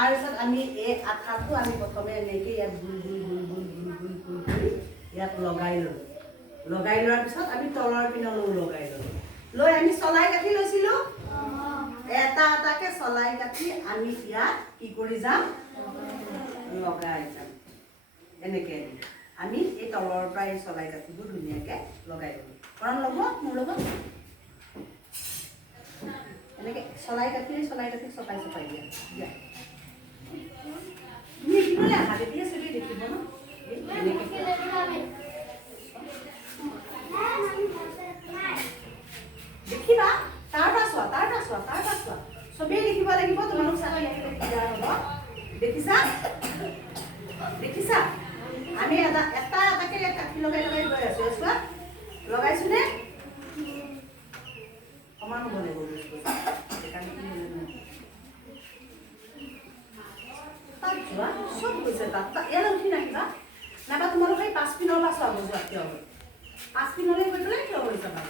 তাৰপিছত আমি এই আঠাটো আমি প্ৰথমে এনেকৈ ইয়াত গুল কৰি ইয়াত লগাই ল'লোঁ। লগাই লোৱাৰ পিছত আমি তলৰ পিনলৈও লগাই ল'লোঁ। লৈ আমি চলাই কাঠি লৈছিলোঁ। এটা এটাকে চলাই কাঠি আমি ইয়াত কি কৰি যাম? লগাই যাম। এনেকৈ আমি এই তলৰ পৰা এই চলাই কাঠিবোৰ ধুনীয়াকৈ লগাই ল'লোঁ। কাৰণ ল'ব মোৰ লগত এনেকৈ চলাই কাঠি চপাই দিয়া দিয়া। তুমি এইখিনিলৈ আহা, তেতিয়া চবেই দেখিব ন। দেখিবা, তাৰ পৰা চোৱা চবেই দেখিব লাগিব। তোমালোক চাবা ইয়াতে ক্লিয়াৰ হ'ব। দেখিছা আমি এটা এটাকে কাঠি লগাই গৈ আছো। চোৱা লগাইছো নে? সমান হ'ব লাগিব তাত যোৱা চব হৈছে। তাত ইয়ালৈ উঠি নাহিবা, নাইবা তোমালোকে 5 পিনৰ পৰা চোৱা যোৱা কিয় হয়। 5 পিনলৈ গৈ পেলাই কিয় হৈ যাবা।